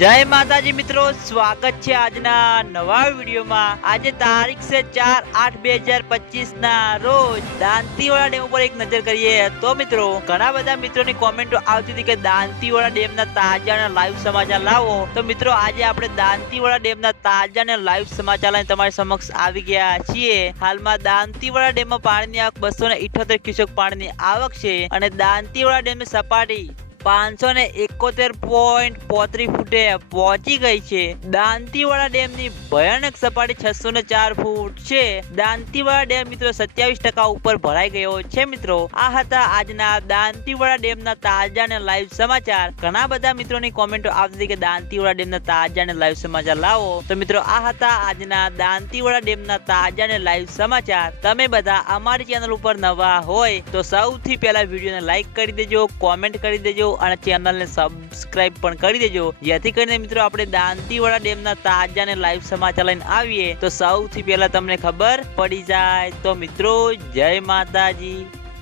જય માતાજી મિત્રો, સ્વાગત છે આજના નવા વિડીયોમાં. આજે તારીખ છે ચાર આઠ બે હજાર પચીસ ના રોજ દાંતીવાડા ડેમ ઉપર એક નજર કરીએ તો મિત્રો, ઘણા બધા મિત્રોની કોમેન્ટો આવતી હતી કે દાંતીવાડા ડેમના તાજા અને લાઈવ સમાચાર લાવો. તો મિત્રો, આજે આપણે દાંતીવાડા ડેમના તાજા અને લાઈવ સમાચાર લઈને તમારી સમક્ષ આવી ગયા છીએ. હાલમાં દાંતીવાડા ડેમમાં પાણીની આવક બસો ને ઇઠોતેર ક્યુસેક પાણીની આવક છે અને દાંતીવાડા ડેમની સપાટી પાંચસો ને એકોતેર પોઈન્ટ પોત્રીસ ફૂટે પહોંચી ગઈ છે. દાંતીવાડા ડેમની ભયાનક સપાટી છસો ને ચાર ફૂટ છે. દાંતીવાડા ડેમ મિત્રો સત્યાવીસ ટકા ઉપર ભરાઈ ગયો છે મિત્રો. આ હતા આજના દાંતીવાડા ડેમના તાજા ને લાઈવ સમાચાર. ઘણા બધા મિત્રોની કોમેન્ટો આવતી કે દાંતીવાડા ડેમના તાજા ને લાઈવ સમાચાર લાવો. તો મિત્રો આ હતા આજના દાંતીવાડા ડેમના તાજા અને લાઈવ સમાચાર. તમે બધા અમારી ચેનલ ઉપર નવા હોય તો સૌથી પહેલા વિડીયોને લાઈક કરી દેજો કોમેન્ટ કરી દેજો અને ચેનલને સબસ્ક્રાઇબ પણ કરી દેજો. જેથી કરીને મિત્રો આપણે દાંતીવાડા ડેમના તાજા અને લાઈવ સમાચાર લઈને આવીએ. તો સૌથી પહેલા તમને ખબર પડી જાય. તો મિત્રો, જય માતાજી.